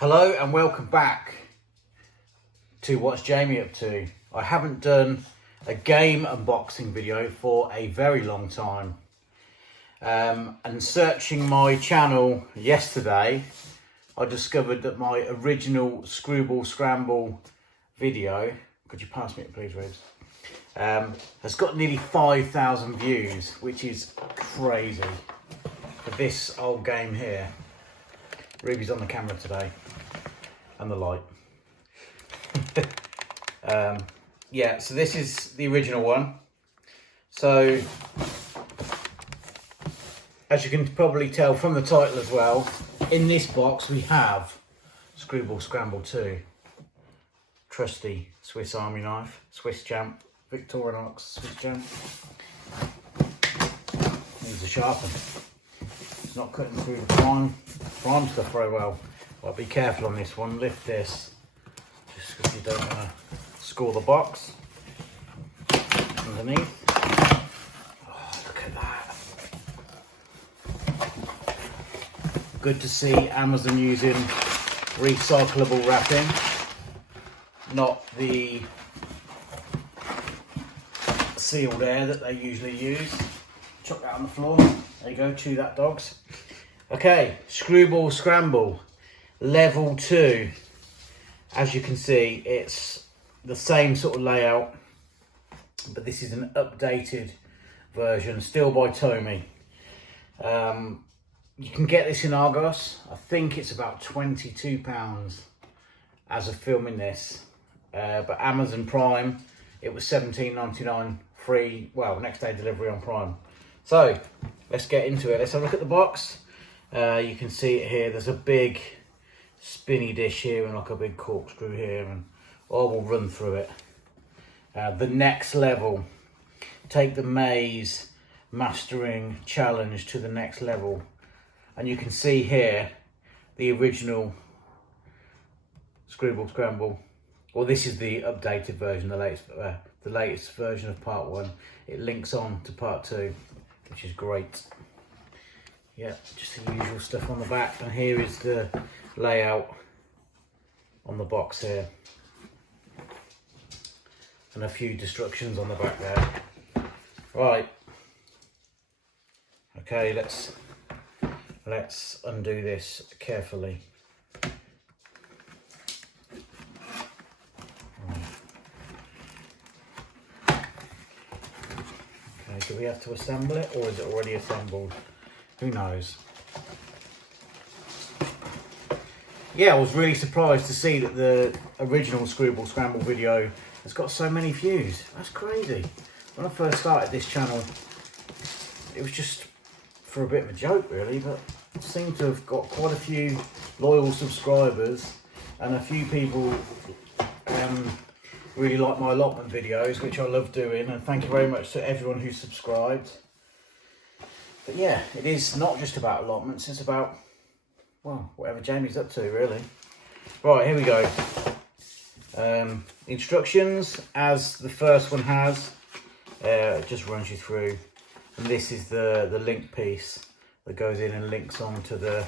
Hello and welcome back to What's Jamie Up To. I haven't done a game unboxing video for a very long time. And searching my channel yesterday, I discovered that my original Screwball Scramble video, could you pass me it please, Ribs, has got nearly 5,000 views, which is crazy for this old game here. Ruby's on the camera today and the light. Yeah, so this is the original one. So as you can probably tell from the title as well, in this box we have Screwball Scramble 2. Trusty Swiss Army knife, Swiss champ, Victorinox Swiss champ. Needs a sharpen. It's not cutting through the prime stuff very well. Well, be careful on this one. Lift this, just because you don't want to score the box underneath. Oh, look at that. Good to see Amazon using recyclable wrapping, not the sealed air that they usually use. Chuck that on the floor. There you go, chew that, dogs. Okay, Screwball Scramble, level 2. As you can see, it's the same sort of layout, but this is an updated version, still by Tommy. You can get this in Argos. I think it's about £22 as of filming this. But Amazon Prime, it was £17.99 free, well, next day delivery on Prime. So, let's get into it. Let's have a look at the box. You can see it here. There's a big spinny dish here and like a big corkscrew here, and I will run through it. The next level. Take the maze mastering challenge to the next level. And you can see here the original Screwball Scramble. Well, this is the updated version, the latest version of part 1. It links on to part 2, which is great. Yeah, just the usual stuff on the back, and here is the layout on the box here, and a few instructions on the back there. Right, okay, let's undo this carefully. Okay, do we have to assemble it, or is it already assembled? Who knows? Yeah, I was really surprised to see that the original Screwball Scramble video has got so many views. That's crazy. When I first started this channel, it was just for a bit of a joke really, but I seem to have got quite a few loyal subscribers, and a few people really like my allotment videos, which I love doing, and thank you very much to everyone who subscribed. But yeah, it is not just about allotments, it's about, well, whatever Jamie's up to, really. Right, here we go. Instructions, as the first one has, it just runs you through. And this is the link piece that goes in and links on to the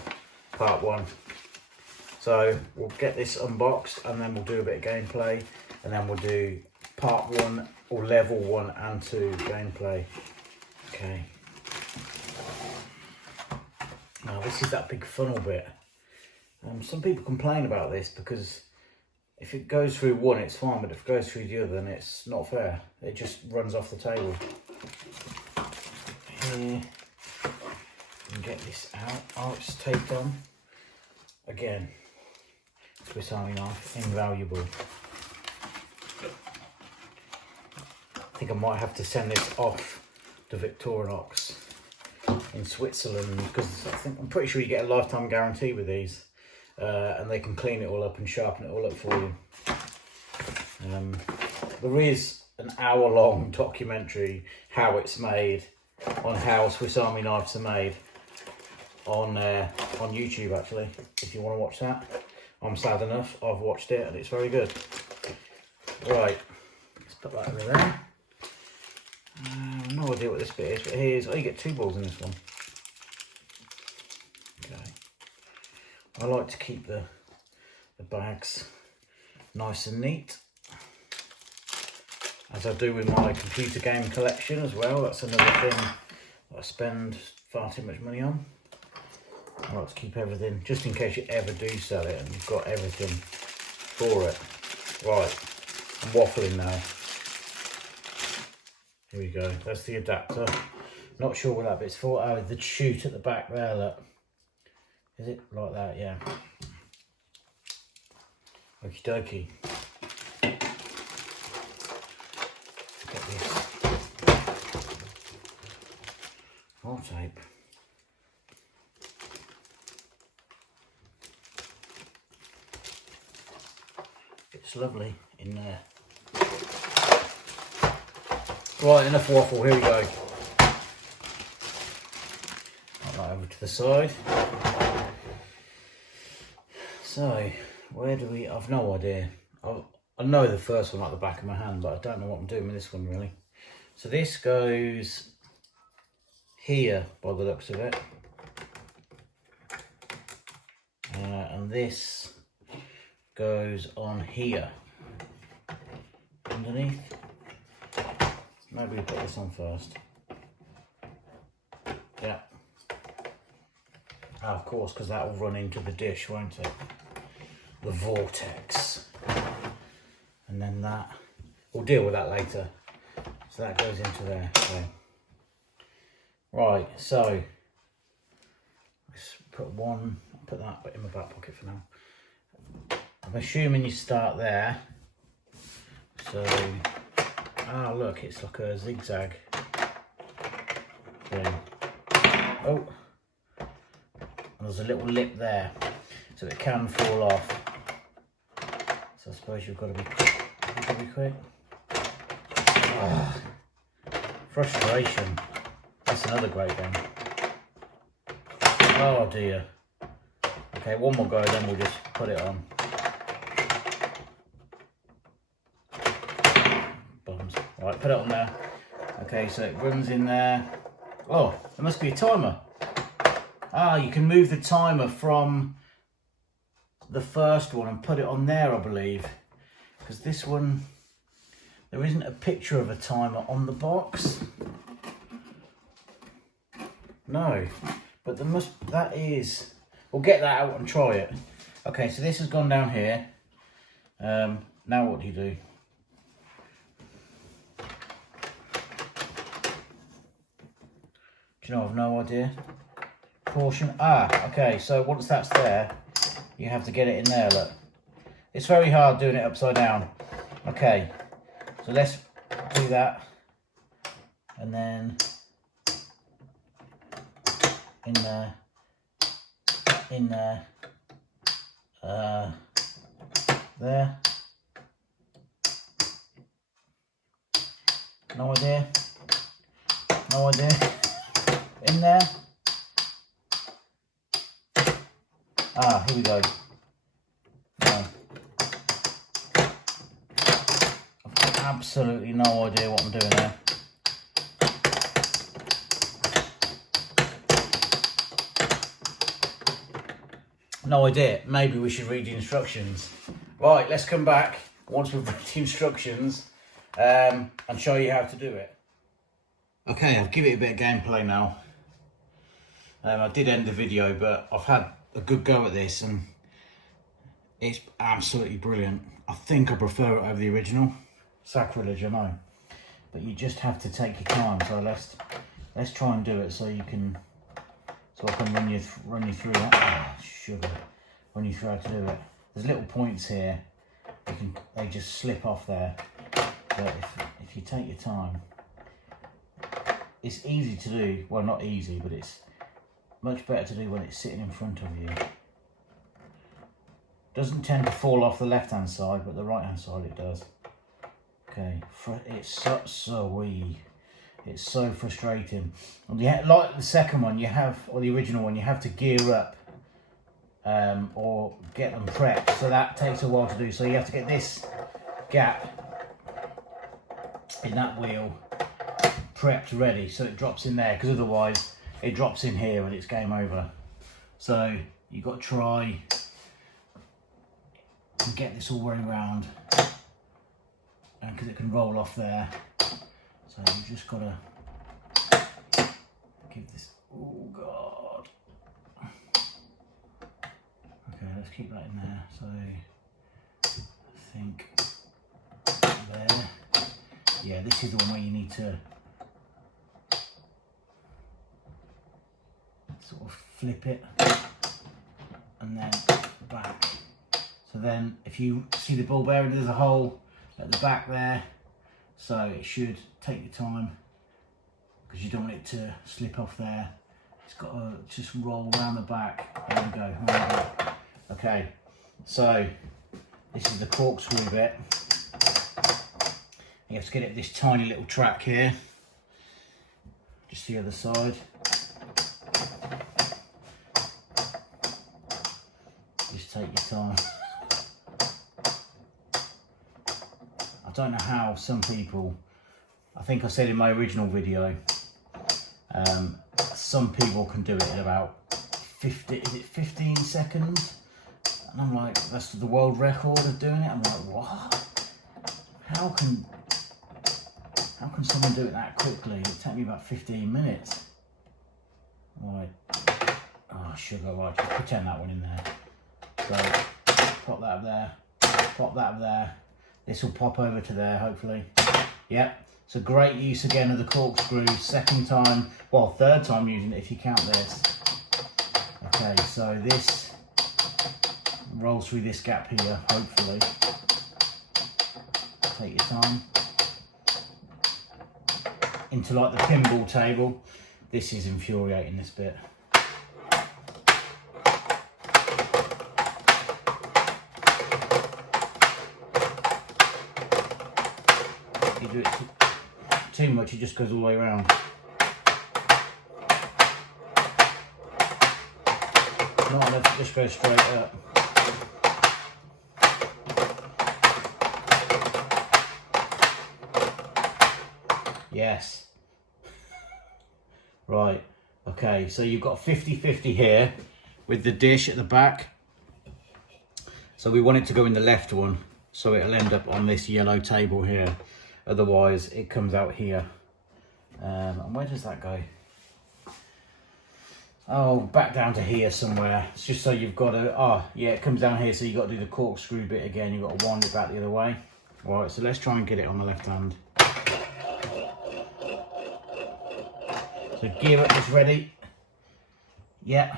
part 1. So we'll get this unboxed, and then we'll do a bit of gameplay, and then we'll do part 1 or level 1 and 2 gameplay. Okay. Now this is that big funnel bit. Some people complain about this because if it goes through one it's fine, but if it goes through the other then it's not fair. It just runs off the table. Here, and get this out. Oh, it's taped on. Again, Swiss Army knife, invaluable. I think I might have to send this off to Victorinox in Switzerland, because I'm pretty sure you get a lifetime guarantee with these, and they can clean it all up and sharpen it all up for you. There is an hour-long documentary how it's made, on how Swiss Army knives are made, on YouTube actually, if you want to watch that. I'm sad enough, I've watched it and it's very good. Right, let's put that over there. No idea what this bit is, but here's, oh, you get 2 balls in this one. Okay. I like to keep the the bag's nice and neat, as I do with my computer game collection as well. That's another thing that I spend far too much money on. I like to keep everything, just in case you ever do sell it and you've got everything for it. Right, I'm waffling now. Here we go, that's the adapter. Not sure what that bit's for. Oh, the chute at the back there, look. Is it like that? Yeah. Okie dokie. Get this roll tape. It's lovely in there. Right, enough waffle, here we go. Put that over to the side. So, where do we, I've no idea. I know the first one like the back of my hand, but I don't know what I'm doing with this one really. So this goes here by the looks of it. And this goes on here underneath. Maybe we'll put this on first. Yeah. Oh, of course, because that will run into the dish, won't it? The vortex. And then that, we'll deal with that later. So that goes into there. Okay. Right, so let's put one, I'll put that in my back pocket for now. I'm assuming you start there. So, ah, look, it's like a zigzag thing. Oh, and there's a little lip there, so it can fall off. So I suppose you've got to be quick. Oh, frustration. That's another great game. Oh dear. Okay, one more go, then we'll just put it on. Bums. Right, put it on there. Okay, so it runs in there. Oh, there must be a timer. Ah, you can move the timer from the first one and put it on there, I believe. Because this one, there isn't a picture of a timer on the box. No, but there must, that is, we'll get that out and try it. Okay, so this has gone down here. Now what do you do? Do you know, I've no idea. Caution, okay, so once that's there, you have to get it in there, look. It's very hard doing it upside down. Okay, so let's do that. And then in there, there. No idea. In there. Here we go. No. I've got absolutely no idea what I'm doing there. No idea. Maybe we should read the instructions. Right, let's come back once we've read the instructions and show you how to do it. Okay, I'll give it a bit of gameplay now. I did end the video, but I've had a good go at this and it's absolutely brilliant. I think I prefer it over the original. Sacrilege, I know. But you just have to take your time. So let's try and do it so you can, so I can run you through that. Sugar. Run you through how to do it. There's little points here. They just slip off there. But if you take your time, it's easy to do. Well, not easy, but it's much better to do when it's sitting in front of you. Doesn't tend to fall off the left hand side, but the right hand side it does. Okay, it's it's so frustrating. And like the second one, you have, or the original one, you have to gear up or get them prepped. So that takes a while to do. So you have to get this gap in that wheel prepped ready, so it drops in there. Because otherwise, it drops in here and it's game over. So you've got to try and get this all running around, and because it can roll off there, so you've just got to give this, oh god, okay, let's keep that in there. So I think there, yeah, this is the one where you need to sort of flip it and then back. So then if you see the ball bearing, there's a hole at the back there, so it should take your time because you don't want it to slip off there. It's got to just roll around the back. There we go, around the back. Okay, so this is the corkscrew bit. You have to get it this tiny little track here, just the other side. Just take your time. I don't know how some people, I think I said in my original video, some people can do it in about 15 seconds? And I'm like, that's the world record of doing it. I'm like, what? How can someone do it that quickly? It took me about 15 minutes. Right. Oh, sugar, right, just pretend that one in there. So, pop that up there, pop that up there. This will pop over to there, hopefully. Yep, it's a great use again of the corkscrew. Second time, well, third time using it if you count this. Okay, so this rolls through this gap here, hopefully. Take your time. Into like the pinball table. This is infuriating, this bit. You do it too much, it just goes all the way around. Not enough to just go straight up. Yes. Right, okay, so you've got 50-50 here with the dish at the back. So we want it to go in the left one, so it'll end up on this yellow table here. Otherwise, it comes out here. And where does that go? Oh, back down to here somewhere. It's just so you've got to, oh, yeah, it comes down here, so you've got to do the corkscrew bit again. You've got to wind it back the other way. Right, so let's try and get it on the left hand. So gear up is ready. Yeah.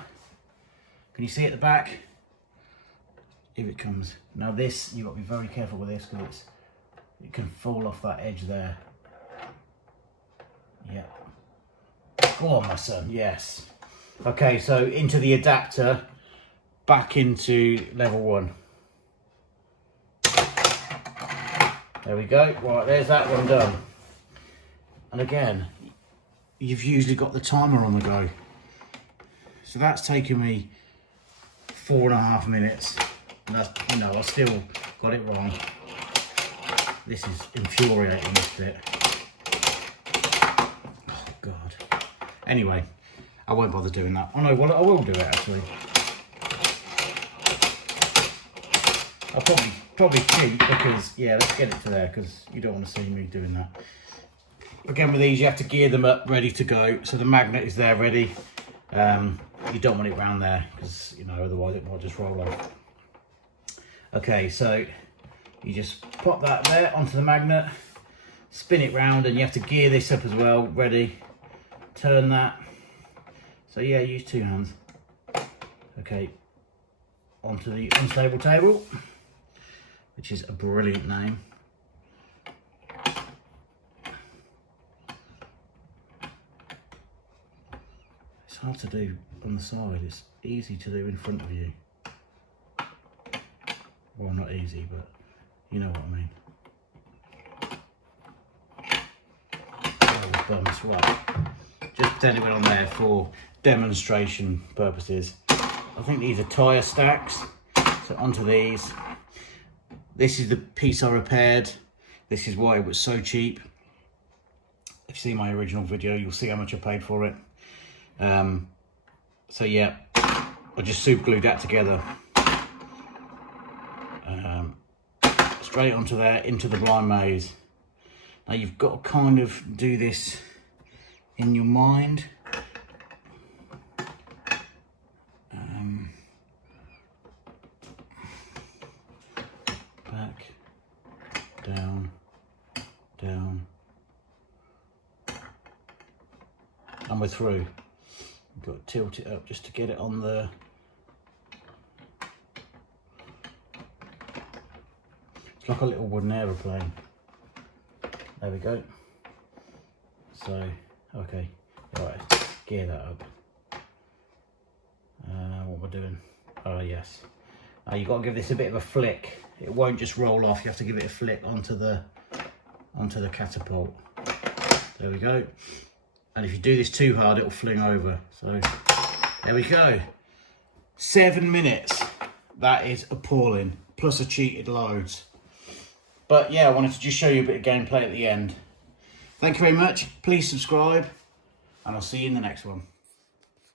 Can you see at the back? Here it comes. Now this, you've got to be very careful with this because it can fall off that edge there. Yeah. Go on, my son, yes. Okay, so into the adapter, back into level 1. There we go. Right, there's that one done. And again, you've usually got the timer on the go. So that's taken me 4.5 minutes. And that's, you know, I still got it wrong. This is infuriating, this bit. Oh, God. Anyway, I won't bother doing that. Oh no, well, I will do it actually. I'll probably cheat because, yeah, let's get it to there because you don't want to see me doing that. Again, with these, you have to gear them up, ready to go. So the magnet is there ready. You don't want it round there because, you know, otherwise it might just roll off. Okay, so you just pop that there onto the magnet, spin it round, and you have to gear this up as well, ready. Turn that. So yeah, use 2 hands. Okay, onto the unstable table, which is a brilliant name. It's hard to do on the side, it's easy to do in front of you. Well, not easy, but you know what I mean. Oh, bums, right. Just pretend it went on there for demonstration purposes. I think these are tyre stacks. So onto these. This is the piece I repaired. This is why it was so cheap. If you see my original video, you'll see how much I paid for it. So yeah, I just super glued that together. straight onto there, into the blind maze. Now you've got to kind of do this in your mind. Back, down, down, and we're through. You've got to tilt it up just to get it on the... It's like a little wooden aeroplane. There we go. So, okay, right, gear that up. What we're doing? Oh yes. You've got to give this a bit of a flick. It won't just roll off. You have to give it a flick onto the catapult. There we go. And if you do this too hard, it'll fling over. So there we go. 7 minutes. That is appalling. Plus I cheated loads. But yeah, I wanted to just show you a bit of gameplay at the end. Thank you very much. Please subscribe, and I'll see you in the next one.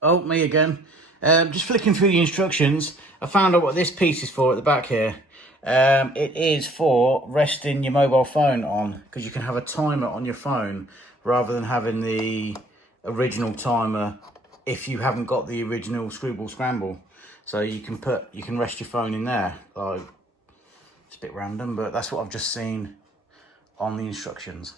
Oh, me again. Just flicking through the instructions, I found out what this piece is for at the back here. It is for resting your mobile phone on, because you can have a timer on your phone rather than having the original timer if you haven't got the original Screwball Scramble. So you can rest your phone in there. Like, it's a bit random, but that's what I've just seen on the instructions.